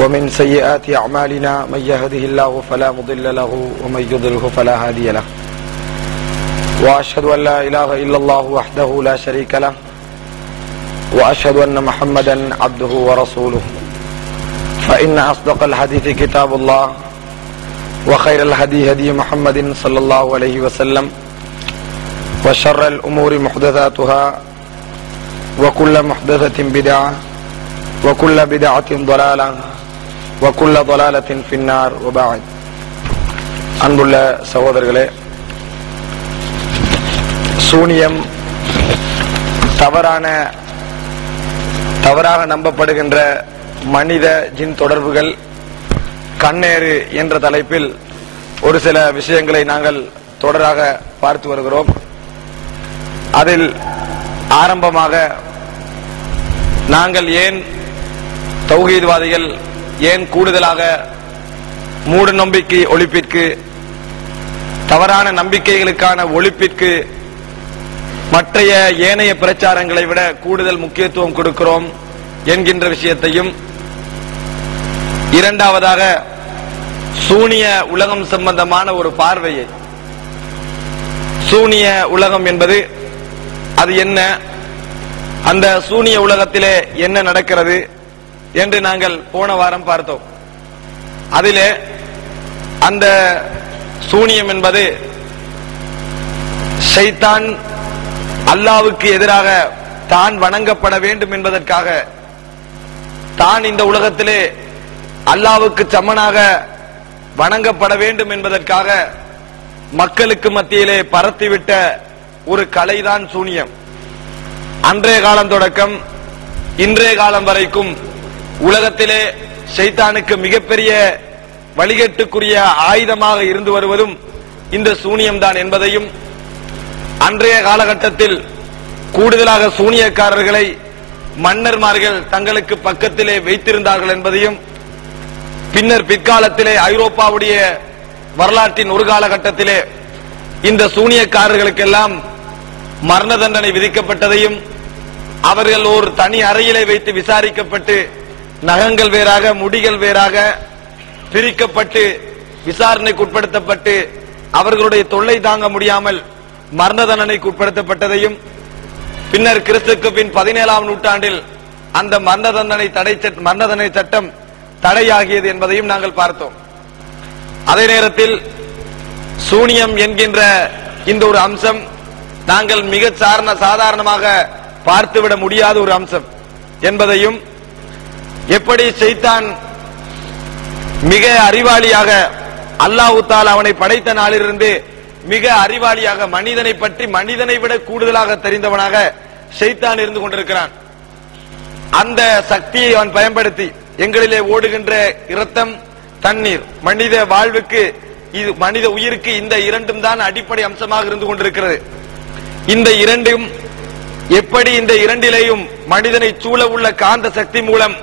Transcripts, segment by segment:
ومن سيئات أعمالنا من يهده الله فلا مضل له ومن يضلله فلا هادي له وأشهد أن لا إله إلا الله وحده لا شريك له وأشهد أن محمدا عبده ورسوله فإن أصدق الحديث كتاب الله وخير الهدي هدي محمد صلى الله عليه وسلم وشر الأمور محدثاتها وكل محدثة بدعة وكل بدعة ضلالة وكل ضلالة في النار وبعد. அன்புள்ள சகோதரர்களே, சூனியம் தவறாக நம்பப்படுகின்ற மனித ஜின் தொடர்புகள் கண்ணேறு என்ற தலைப்பில் ஒரு சில விஷயங்களை நாங்கள் தொடராக பார்த்து வருகிறோம். அதில் ஆரம்பமாக நாங்கள் ஏன் தௌஹீத்வாதிகள் ஏன் கூடுதலாக மூட நம்பிக்கை ஒழிப்பிற்கு, தவறான நம்பிக்கைகளுக்கான ஒழிப்பிற்கு மற்றைய ஏனைய பிரச்சாரங்களை விட கூடுதல் முக்கியத்துவம் கொடுக்கிறோம் என்கின்ற விஷயத்தையும், இரண்டாவதாக சூனிய உலகம் சம்பந்தமான ஒரு பார்வையை, சூனிய உலகம் என்பது அது என்ன, அந்த சூனிய உலகத்திலே என்ன நடக்கிறது என்று நாங்கள் போன வாரம் பார்த்தோம். அதிலே அந்த சூனியம் என்பது ஷைத்தான் அல்லாஹ்வுக்கு எதிராக தான் வணங்கப்பட வேண்டும் என்பதற்காக, தான் இந்த உலகத்திலே அல்லாஹ்வுக்கு சமனாக வணங்கப்பட வேண்டும் என்பதற்காக மக்களுக்கு மத்தியிலே பரத்திவிட்ட ஒரு கலைதான் சூனியம். அன்றைய காலம் தொடக்கம் இன்றைய காலம் வரைக்கும் உலகத்திலே ஷைத்தானுக்கு மிகப்பெரிய வழிகட்டுக்குரிய ஆயுதமாக இருந்து வருவதும் இந்த சூனியம் தான் என்பதையும், அன்றைய காலகட்டத்தில் கூடுதலாக சூனியக்காரர்களை மன்னர்மார்கள் தங்களுக்கு பக்கத்திலே வைத்திருந்தார்கள் என்பதையும், பின்னர் பிற்காலத்திலே ஐரோப்பாவுடைய வரலாற்றின் ஒரு காலகட்டத்திலே இந்த சூனியக்காரர்களுக்கெல்லாம் மரண தண்டனை விதிக்கப்பட்டதையும், அவர்கள் ஒரு தனி அறையிலே வைத்து விசாரிக்கப்பட்டு நகங்கள் வேறாக முடிகள் வேறாக பிரிக்கப்பட்டு விசாரணைக்கு உட்படுத்தப்பட்டு அவர்களுடைய தொல்லை தாங்க முடியாமல் மரண தண்டனைக்கு உட்படுத்தப்பட்டதையும், பின்னர் கிறிஸ்துக்கு பின் 17ஆம் நூற்றாண்டில் அந்த மரண தண்டனை சட்டம் தடையாகியது என்பதையும் நாங்கள் பார்த்தோம். அதே நேரத்தில் சூனியம் என்கின்ற இந்த ஒரு அம்சம் நாங்கள் மிக சாதாரணமாக பார்த்துவிட முடியாத ஒரு அம்சம் என்பதையும், எப்படி ஷைத்தான் மிக அறிவாளியாக அல்லாஹ் தஆலா அவனை படைத்த நாளிலிருந்து மிக அறிவாளியாக மனிதனை பற்றி மனிதனை விட கூடுதலாக தெரிந்தவனாக ஷைத்தான் இருந்து கொண்டிருக்கிறான். அந்த சக்தியை அவன் பயன்படுத்தி எங்களிலே ஓடுகின்ற இரத்தம், தண்ணீர், மனித வாழ்வுக்கு, இது மனித உயிருக்கு இந்த இரண்டும் தான் அடிப்படை அம்சமாக இருந்து கொண்டிருக்கிறது. இந்த இரண்டும் எப்படி இந்த இரண்டிலேயும் மனிதனை சூழ உள்ள காந்த சக்தி மூலம்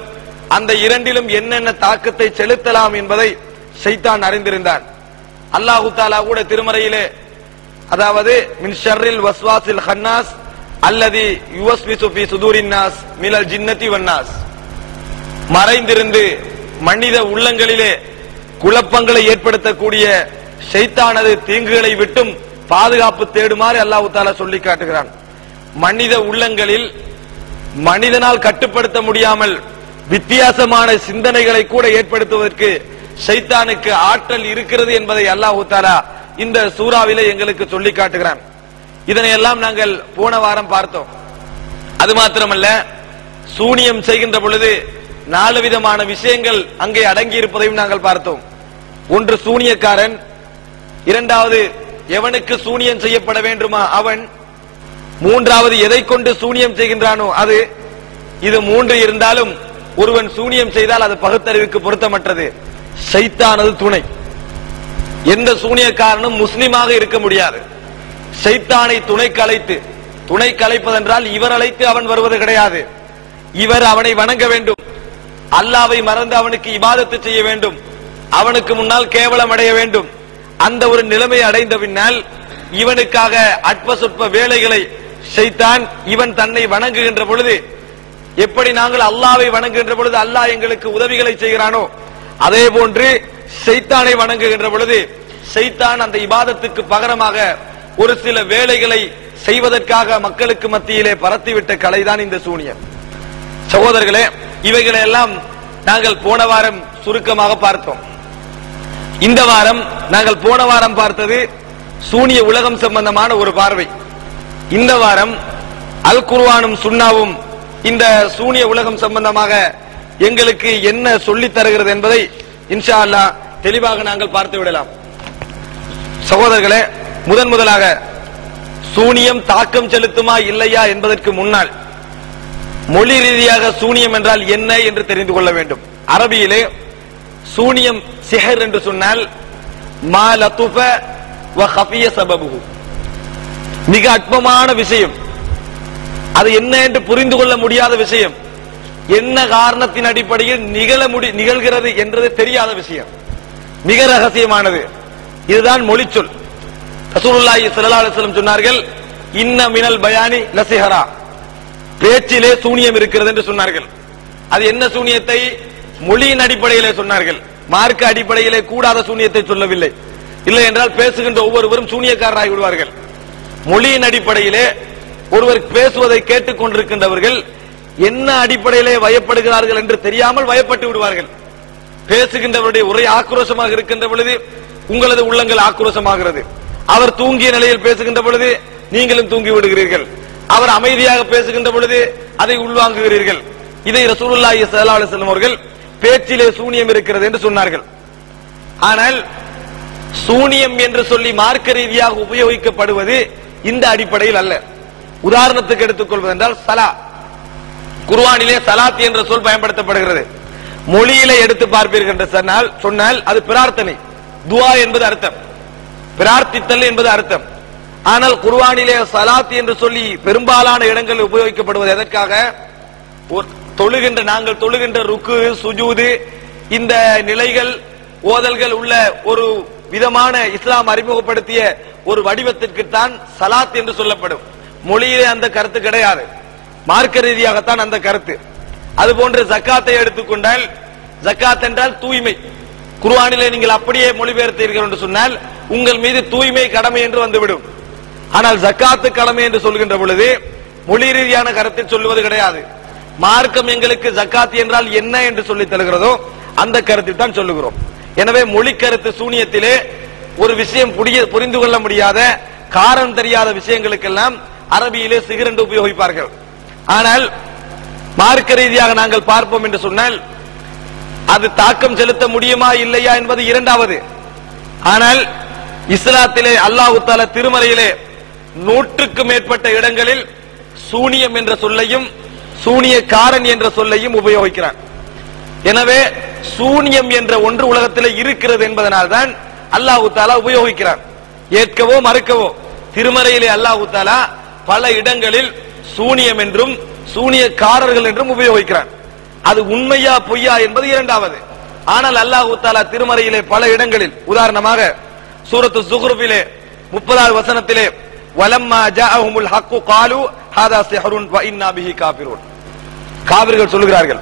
அந்த இரண்டிலும் என்னென்ன தாக்கத்தை செலுத்தலாம் என்பதை ஷைத்தான் அறிந்திருந்தான். அல்லாஹ் தஆலா கூட திருமறையிலே, அதாவது மின் ஷர்ரில் வஸ்வாசில் ஹன்னாஸ் அல்லதி யுவஸ்விசு ஃபீ சுதூரின் நாஸ் மினல் ஜின்னதி வன்னாஸ், மறைந்திருந்து மனித உள்ளங்களிலே குழப்பங்களை ஏற்படுத்தக்கூடிய ஷைத்தானது தீங்குகளை விட்டும் பாதுகாப்பு தேடுமாறு அல்லாஹ் தஆலா சொல்லி காட்டுகிறான். மனித உள்ளங்களில் மனிதனால் கட்டுப்படுத்த முடியாமல் வித்தியாசமான சிந்தனைகளை கூட ஏற்படுத்துவதற்கு ஷைத்தானுக்கு ஆற்றல் இருக்கிறது என்பதை அல்லாஹ் தஆலா இந்த சூறாவிலே எங்களுக்கு சொல்லி காட்டுகிறான். இதனை எல்லாம் நாங்கள் போன வாரம் பார்த்தோம். அது மாத்திரமல்ல, சூனியம் செய்கின்ற பொழுது 4 விதமான விஷயங்கள் அங்கே அடங்கி இருப்பதையும் நாங்கள் பார்த்தோம். ஒன்று சூனியக்காரன், இரண்டாவது எவனுக்கு சூனியம் செய்யப்பட வேண்டுமா அவன், மூன்றாவது எதை கொண்டு சூனியம் செய்கின்றானோ அது. இது 3 இருந்தாலும் ஒருவன் சூனியம் செய்தால் அது பகுத்தறிவுக்கு பொருத்தமற்றது. ஷைத்தானது துணை. எந்த சூனியக்காரனும் முஸ்லிமாக இருக்க முடியாது. ஷைத்தானை துணை கலைப்பதென்றால் இவர் அழைத்து அவன் வருவது கிடையாது. இவர் அவனை வணங்க வேண்டும், அல்லாஹ்வை மறந்து அவனுக்கு இபாதத்து செய்ய வேண்டும், அவனுக்கு முன்னால் கேவலம் அடைய வேண்டும். அந்த ஒரு நிலைமை அடைந்த பின்னால் இவனுக்காக அற்ப சொற்ப வேலைகளை ஷைத்தான் இவன் தன்னை வணங்குகின்ற பொழுது எப்படி நாங்கள் அல்லாஹ்வை வணங்குகின்ற பொழுது அல்லாஹ் எங்களுக்கு உதவிகளை செய்கிறானோ அதே போன்று ஷைத்தானை வணங்குகின்ற பொழுது ஷைத்தான் அந்த இபாதத்துக்கு பகரமாக ஒரு சில வேலைகளை செய்வதற்காக மக்களுக்கு மத்தியிலே பரத்திவிட்ட கலைதான் இந்த சூனியம். சகோதரர்களே, இவைகளை எல்லாம் நாங்கள் போன வாரம் சுருக்கமாக பார்த்தோம். இந்த வாரம் நாங்கள் போன வாரம் பார்த்தது சூனிய உலகம் சம்பந்தமான ஒரு பார்வை. இந்த வாரம் அல் குர்ஆனும் சுன்னாவும் இந்த சூனிய உலகம் சம்பந்தமாக எங்களுக்கு என்ன சொல்லித் தருகிறது என்பதை இன்ஷா அல்லாஹ் தெளிவாக நாங்கள் பார்த்து விடலாம். சகோதரர்களே, முதலாக சூனியம் தாக்கம் செலுத்துமா இல்லையா என்பதற்கு முன்னால் மொழி ரீதியாக சூனியம் என்றால் என்ன என்று தெரிந்து கொள்ள வேண்டும். அரபியிலே சூனியம் சிஹர் என்று சொன்னால் மா லதுஃப வ கஃபிய சபபுஹு, மிக அற்பமான விஷயம், அது என்ன என்று புரிந்து கொள்ள முடியாத விஷயம், என்ன காரணத்தின் அடிப்படையில் நிகழ்கிறது என்றது தெரியாத விஷயம், மிக ரகசியமானது. இதுதான் மொழிச்சொல். ரசூலுல்லாஹி ஸல்லல்லாஹு அலைஹி வஸல்லம் சொன்னார்கள், இன்ன மினல் பயானி லசிஹரா, பேச்சிலே சூனியம் இருக்கிறது என்று சொன்னார்கள். அது என்ன சூனியத்தை மொழியின் அடிப்படையிலே சொன்னார்கள், மார்க்க அடிப்படையிலே கூடாத சூனியத்தை சொல்லவில்லை. இல்லை என்றால் பேசுகின்ற ஒவ்வொருவரும் சூனியக்காரராகி விடுவார்கள். மொழியின் அடிப்படையிலே ஒருவர் பேசுவதை கேட்டுக் கொண்டிருக்கின்றவர்கள் என்ன அடிப்படையிலே வயப்படுகிறார்கள் என்று தெரியாமல் வயப்பட்டு விடுவார்கள். பேசுகின்றவருடைய உரை ஆக்ரோஷமாக இருக்கின்ற பொழுது உங்களது உள்ளங்கள் ஆக்ரோஷமாகிறது. அவர் தூங்கிய நிலையில் பேசுகின்ற பொழுது நீங்களும் தூங்கி விடுகிறீர்கள். அவர் அமைதியாக பேசுகின்ற பொழுது அதை உள்வாங்குகிறீர்கள். இதை ரசூலுல்லாஹி ஸல்லல்லாஹு அலைஹி வஸல்லம் அவர்கள் பேச்சிலே சூனியம் இருக்கிறது என்று சொன்னார்கள். ஆனால் சூனியம் என்று சொல்லி மார்க்க ரீதியாக உபயோகிக்கப்படுவது இந்த அடிப்படையில் அல்ல. உதாரணத்துக்கு எடுத்துக்கொள்வது என்றால் சலா, குர்ஆனிலே சலாத் என்ற சொல் பயன்படுத்தப்படுகிறது. மொழியிலே எடுத்து பார்ப்பீர்கள் என்று சொன்னால் அது பிரார்த்தனை, துஆ என்பது அர்த்தம், பிரார்த்தித்தல் என்பது அர்த்தம். ஆனால் குர்ஆனிலே சலாத் என்று சொல்லி பெரும்பாலான இடங்களில் உபயோகிக்கப்படுவது எதற்காக? நாங்கள் தொழுகின்ற ருக்கு, சுஜூது, இந்த நிலைகள், ஓதல்கள் உள்ள ஒரு விதமான இஸ்லாம் அறிமுகப்படுத்திய ஒரு வடிவத்திற்கு தான் சலாத் என்று சொல்லப்படும். மொழியிலே அந்த கருத்து கிடையாது, மார்க்க ரீதியாகத்தான் அந்த கருத்து. அதுபோன்று ஜக்காத்தை எடுத்துக்கொண்டால், ஜக்காத் என்றால் தூய்மை. குர்ஆனிலே நீங்கள் அப்படியே மொழிபெயர்த்தீர்கள் என்று சொன்னால் உங்கள் மீது தூய்மை கடமை என்று வந்துவிடும். ஆனால் ஜக்காத்து கடமை என்று சொல்கின்ற பொழுது மொழி ரீதியான கருத்தில் சொல்லுவது கிடையாது. மார்க்கம் எங்களுக்கு ஜக்காத் என்றால் என்ன என்று சொல்லி தருகிறதோ அந்த கருத்தில் தான் சொல்லுகிறோம். எனவே மொழி கருத்து சூனியத்திலே ஒரு விஷயம் புரிந்து கொள்ள முடியாத, காரணம் தெரியாத விஷயங்களுக்கெல்லாம் அரபியிலே சிகர் என்று உபயோகிப்பார்கள். ஆனால் மார்க்க ரீதியாக நாங்கள் பார்ப்போம் என்று சொன்னால் அது தாக்கம் செலுத்த முடியுமா இல்லையா என்பது இரண்டாவது. ஆனால் இஸ்லாத்திலே அல்லாஹ் தஆலா திருமறையிலே 100க்கு மேற்பட்ட இடங்களில் சூனியம் என்ற சொல்லையும் சூனியக்காரன் என்ற சொல்லையும் உபயோகிக்கிறான். எனவே சூனியம் என்ற ஒன்று உலகத்திலே இருக்கிறது என்பதனால் தான் அல்லாஹ் தஆலா உபயோகிக்கிறான். ஏற்கவோ மறுக்கவோ திருமறையிலே அல்லாஹ் தஆலா பல இடங்களில் சூனியம் என்றும் சூனியக்காரர்கள் என்றும் உபயோகிக்கிறான். அது உண்மையா பொய்யா என்பது இரண்டாவது. ஆனால் அல்லாஹ் தஆலா திருமறையிலே பல இடங்களில், உதாரணமாக சூரத்து ஸுக்ரூஃபிலே 30வது வசனத்திலே வலம்மா ஜாஅஹுமுல் ஹக்கு காலு ஹாதா சிஹ்ருன் வ இன்னா பிஹி காஃபிரூன், காபிர்கள் சொல்கிறார்கள்,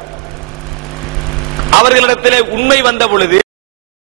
அவர்களிடத்திலே உண்மை வந்த பொழுது